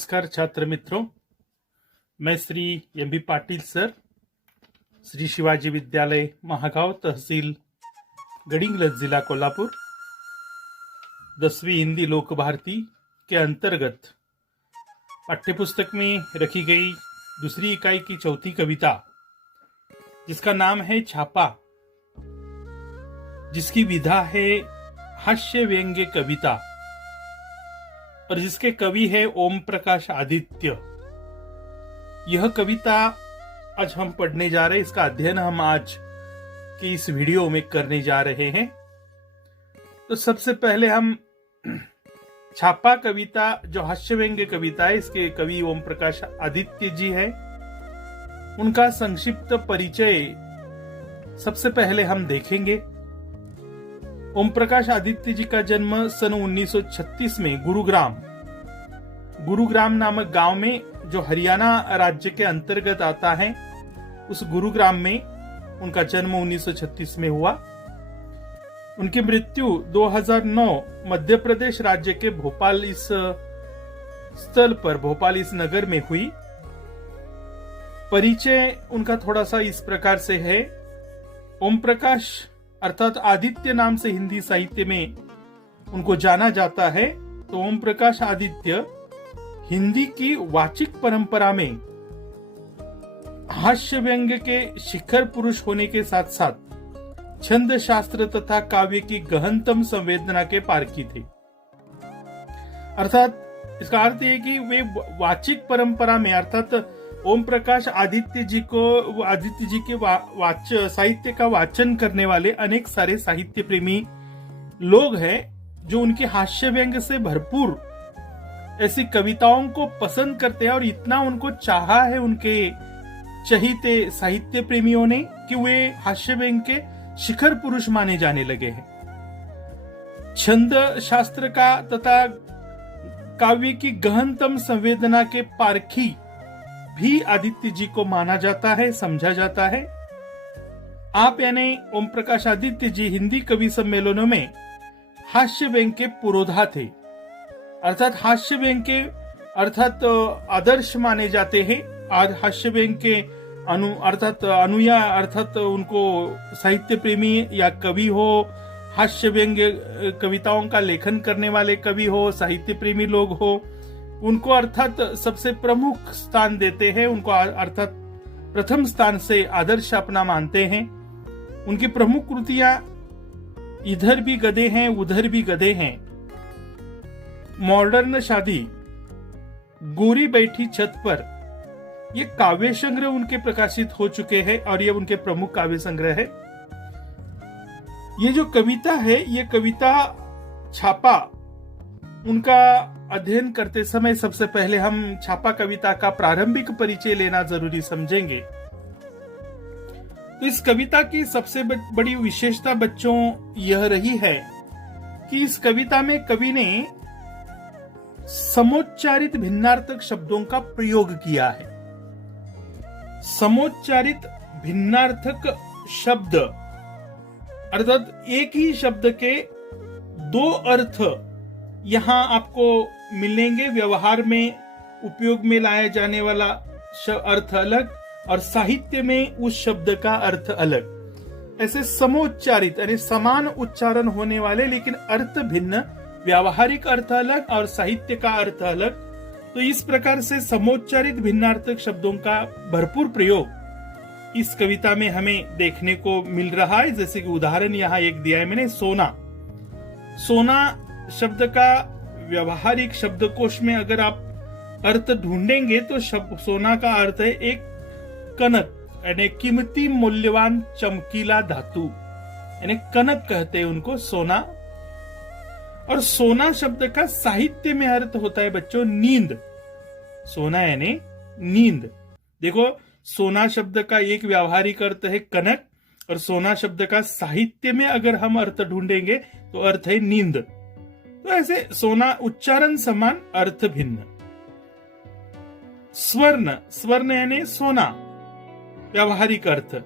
नमस्कार छात्र मित्रों, मैं Shri M B Patil sir, Shri Shivaji Vidyalaya Mahagaon, तहसील गडिंग्लज, जिला कोल्हापुर, 10वीं हिंदी लोक भारती के अंतर्गत पाठ्यपुस्तक में रखी गई दूसरी इकाई की चौथी कविता, जिसका नाम है छापा, जिसकी विधा है हास्य व्यंग्य कविता और जिसके कवि है ओम प्रकाश आदित्य। यह कविता आज हम पढ़ने जा रहे हैं, इसका अध्ययन हम आज की इस वीडियो में करने जा रहे हैं। तो सबसे पहले हम छापा कविता, जो हास्य व्यंग्य कविता है, इसके कवि ओम प्रकाश आदित्य जी है, उनका संक्षिप्त परिचय सबसे पहले हम देखेंगे। ओम प्रकाश आदित्य जी का जन्म सन 1936 में गुरुग्राम नामक गांव में, जो हरियाणा राज्य के अंतर्गत आता है, उस गुरुग्राम में उनका जन्म 1936 में हुआ। उनकी मृत्यु 2009 मध्य प्रदेश राज्य के भोपाल इस नगर में हुई। परिचय उनका थोड़ा सा इस प्रकार से है। ओम प्रकाश अर्थात आदित्य नाम से हिंदी साहित्य में उनको जाना जाता है। तो ओम प्रकाश आदित्य हिंदी की वाचिक परंपरा में हास्य व्यंग्य के शिखर पुरुष होने के साथ साथ छंद शास्त्र तथा काव्य की गहनतम संवेदना के पारखी थे। अर्थात इसका अर्थ है कि वे वाचिक परंपरा में, अर्थात ओम प्रकाश आदित्य जी के साहित्य का वाचन करने वाले अनेक सारे साहित्य प्रेमी लोग हैं, जो उनके हास्य व्यंग्य से भरपूर ऐसी कविताओं को पसंद करते हैं और इतना उनको चाहा है उनके चहीते साहित्य प्रेमियों ने कि वे हास्य व्यंग्य के शिखर पुरुष माने जाने लगे हैं। छंद शास्त्र का तथा काव्य की गहनतम संवेदना के पारखी भी आदित्य जी को माना जाता है, समझा जाता है। आप यानी ओम प्रकाश आदित्य जी हिंदी कवि सम्मेलनों में हास्य व्यंग्य के पुरोधा थे। अर्थात हास्य व्यंग्य के अर्थात आदर्श माने जाते हैं। हास्य व्यंग्य के अर्थात उनको साहित्य प्रेमी या कवि हो, हास्य व्यंग्य कविताओं का लेखन करने वाले कवि हो, साहित्य प्रेमी लोग हो, उनको अर्थात सबसे प्रमुख स्थान देते हैं। उनको अर्थात प्रथम स्थान से आदर्श अपना मानते हैं। उनकी प्रमुख कृतियां इधर भी गधे हैं, उधर भी गधे हैं, मॉडर्न शादी, गोरी बैठी छत पर, ये काव्य संग्रह उनके प्रकाशित हो चुके हैं और ये उनके प्रमुख काव्य संग्रह है। ये जो कविता है, ये कविता छापा, उनका अध्ययन करते समय सबसे पहले हम छापा कविता का प्रारंभिक परिचय लेना जरूरी समझेंगे। तो इस कविता की सबसे बड़ी विशेषता बच्चों यह रही है कि इस कविता में कवि ने समोच्चारित भिन्नार्थक शब्दों का प्रयोग किया है। समोच्चारित भिन्नार्थक शब्द अर्थात एक ही शब्द के दो अर्थ यहां आपको मिलेंगे। व्यवहार में उपयोग में लाया जाने वाला अर्थ अलग और साहित्य में उस शब्द का अर्थ अलग। ऐसे समोच्चारित यानी समान उच्चारण होने वाले लेकिन अर्थ भिन्न, व्यावहारिक अर्थ अलग और साहित्य का अर्थ अलग। तो इस प्रकार से समोच्चारित भिन्नार्थक शब्दों का भरपूर प्रयोग इस कविता में हमें देखने को मिल रहा है। जैसे कि उदाहरण यहाँ एक दिया है मैंने, सोना। सोना शब्द का व्यवहारिक शब्दकोश में अगर आप अर्थ ढूंढेंगे तो सोना का अर्थ है एक कनक, यानी कीमती मूल्यवान चमकीला धातु, यानी कनक कहते हैं उनको, सोना। और सोना शब्द का साहित्य में अर्थ होता है बच्चों नींद। सोना यानी नींद। देखो, सोना शब्द का एक व्यावहारिक अर्थ है कनक और सोना शब्द का साहित्य में अगर हम अर्थ ढूंढेंगे तो अर्थ है नींद। तो ऐसे सोना उच्चारण समान, अर्थ भिन्न। स्वर्ण, स्वर्ण यानी सोना, व्यावहारिक अर्थ।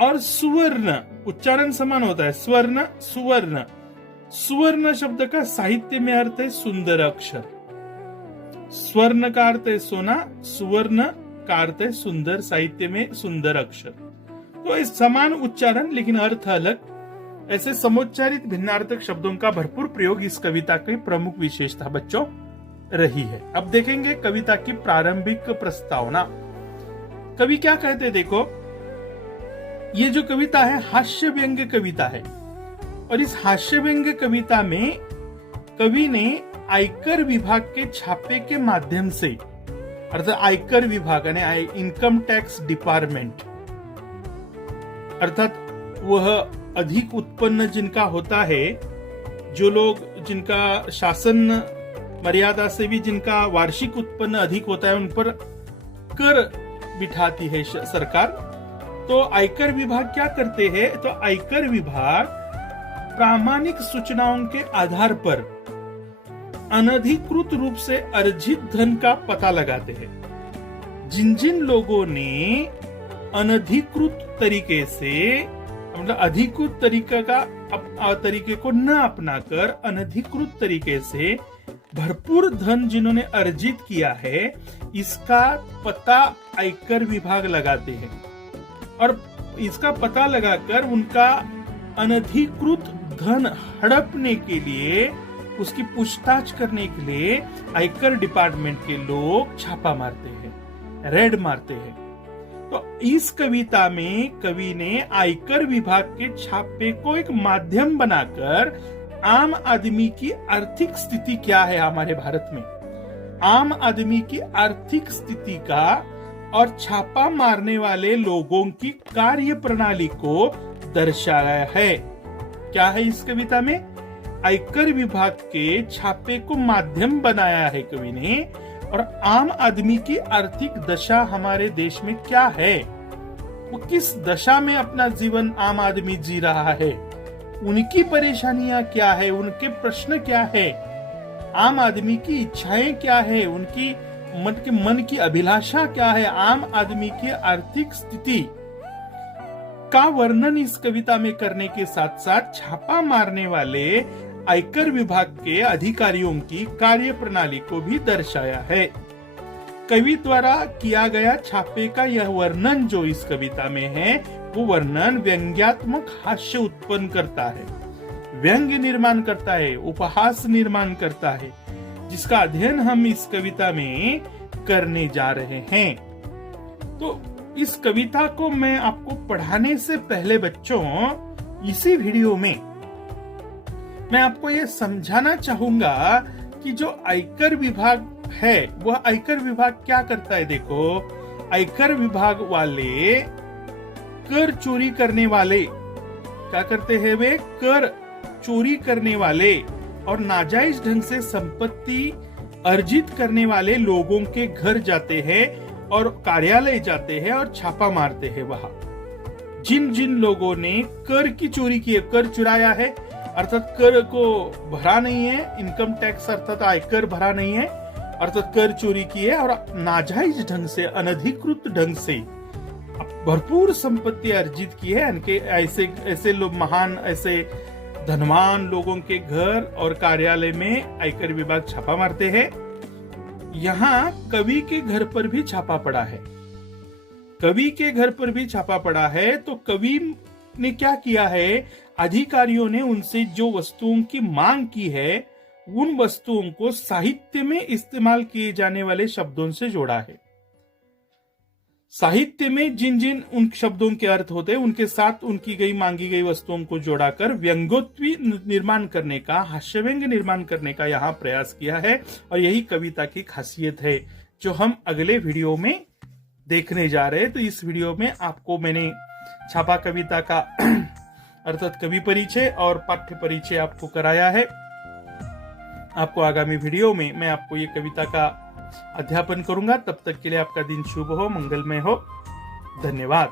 और सुवर्ण उच्चारण समान होता है, स्वर्ण सुवर्ण। सुवर्ण शब्द का साहित्य में अर्थ है सुंदर अक्षर। स्वर्ण का अर्थ है सोना, सुवर्ण का अर्थ है सुंदर, साहित्य में सुंदर अक्षर। तो इस समान उच्चारण लेकिन अर्थ अलग, ऐसे समोच्चारित भिन्नार्थक शब्दों का भरपूर प्रयोग इस कविता की प्रमुख विशेषता बच्चों रही है। अब देखेंगे कविता की प्रारंभिक प्रस्तावना। कवि क्या कहते हैं, देखो ये जो कविता है हास्य व्यंग्य कविता है, और इस हास्य व्यंग्य कविता में कवि ने आयकर विभाग के छापे के माध्यम से, अर्थात आयकर विभाग यानी इनकम टैक्स डिपार्टमेंट, अर्थात वह अधिक उत्पन्न जिनका होता है, जो लोग जिनका शासन मर्यादा से भी जिनका वार्षिक उत्पन्न अधिक होता है, उन पर कर बिठाती है सरकार। तो आयकर विभाग क्या करते हैं, तो आयकर विभाग प्रामाणिक सूचनाओं के आधार पर अनधिकृत रूप से अर्जित धन का पता लगाते हैं। जिन जिन लोगों ने अनधिकृत तरीके से, मतलब अधिकृत तरीके को न अपनाकर अनधिकृत तरीके से भरपूर धन जिन्होंने अर्जित किया है, इसका पता आयकर विभाग लगाते हैं, और इसका पता लगाकर उनका अनधिकृत धन हड़पने के लिए, उसकी पूछताछ करने के लिए आयकर डिपार्टमेंट के लोग छापा मारते हैं, रेड मारते हैं। तो इस कविता में कवि ने आयकर विभाग के छापे को एक माध्यम बनाकर आम आदमी की आर्थिक स्थिति क्या है हमारे भारत में, आम आदमी की आर्थिक स्थिति का और छापा मारने वाले लोगों की कार्य प्रणाली को दर्शाया है। क्या है इस कविता में, आयकर विभाग के छापे को माध्यम बनाया है कवि ने, और आम आदमी की आर्थिक दशा हमारे देश में क्या है, वो किस दशा में अपना जीवन आम आदमी जी रहा है, उनकी परेशानियां क्या है, उनके प्रश्न क्या है, आम आदमी की इच्छाएं क्या है, उनकी मन की अभिलाषा क्या है, आम आदमी की आर्थिक स्थिति का वर्णन इस कविता में करने के साथ साथ छापा मारने वाले आयकर विभाग के अधिकारियों की कार्य प्रणाली को भी दर्शाया है। कवि द्वारा किया गया छापे का यह वर्णन जो इस कविता में है, वो वर्णन व्यंग्यात्मक हास्य उत्पन्न करता है, व्यंग्य निर्माण करता है, उपहास निर्माण करता है, जिसका अध्ययन हम इस कविता में करने जा रहे हैं। तो इस कविता को मैं आपको पढ़ाने से पहले बच्चों, इसी वीडियो में मैं आपको ये समझाना चाहूंगा कि जो आयकर विभाग है, वह आयकर विभाग क्या करता है। देखो, आयकर विभाग वाले कर चोरी करने वाले क्या करते हैं, वे कर चोरी करने वाले और नाजायज ढंग से संपत्ति अर्जित करने वाले लोगों के घर जाते हैं और कार्यालय जाते हैं और छापा मारते हैं। वहां जिन जिन लोगों ने कर की चोरी की है, कर चुराया है, अर्थात कर को भरा नहीं है, इनकम टैक्स अर्थात आयकर भरा नहीं है, अर्थात कर चोरी की है और नाजायज ढंग से, अनधिकृत ढंग से भरपूर संपत्ति अर्जित की है, इनके ऐसे लोग, महान ऐसे धनवान लोगों के घर और कार्यालय में आयकर विभाग छापा मारते हैं। यहाँ कवि के घर पर भी छापा पड़ा है, कवि के घर पर भी छापा पड़ा है। तो कवि ने क्या किया है, अधिकारियों ने उनसे जो वस्तुओं की मांग की है, उन वस्तुओं को साहित्य में इस्तेमाल किए जाने वाले शब्दों से जोड़ा है। साहित्य में जिन जिन उन शब्दों के अर्थ होते हैं, उनके साथ उनकी गई मांगी गई वस्तुओं को जोड़ाकर व्यंग्योक्ति निर्माण करने का, हास्य व्यंग्य निर्माण करने का यहाँ प्रयास किया है। और यही कविता की खासियत है जो हम अगले वीडियो में देखने जा रहे हैं। तो इस वीडियो में आपको मैंने छापा कविता का अर्थात कवि परिचय और पाठ्य परिचय आपको कराया है। आपको आगामी वीडियो में मैं आपको ये कविता का अध्यापन करूंगा। तब तक के लिए आपका दिन शुभ हो, मंगलमय हो। धन्यवाद।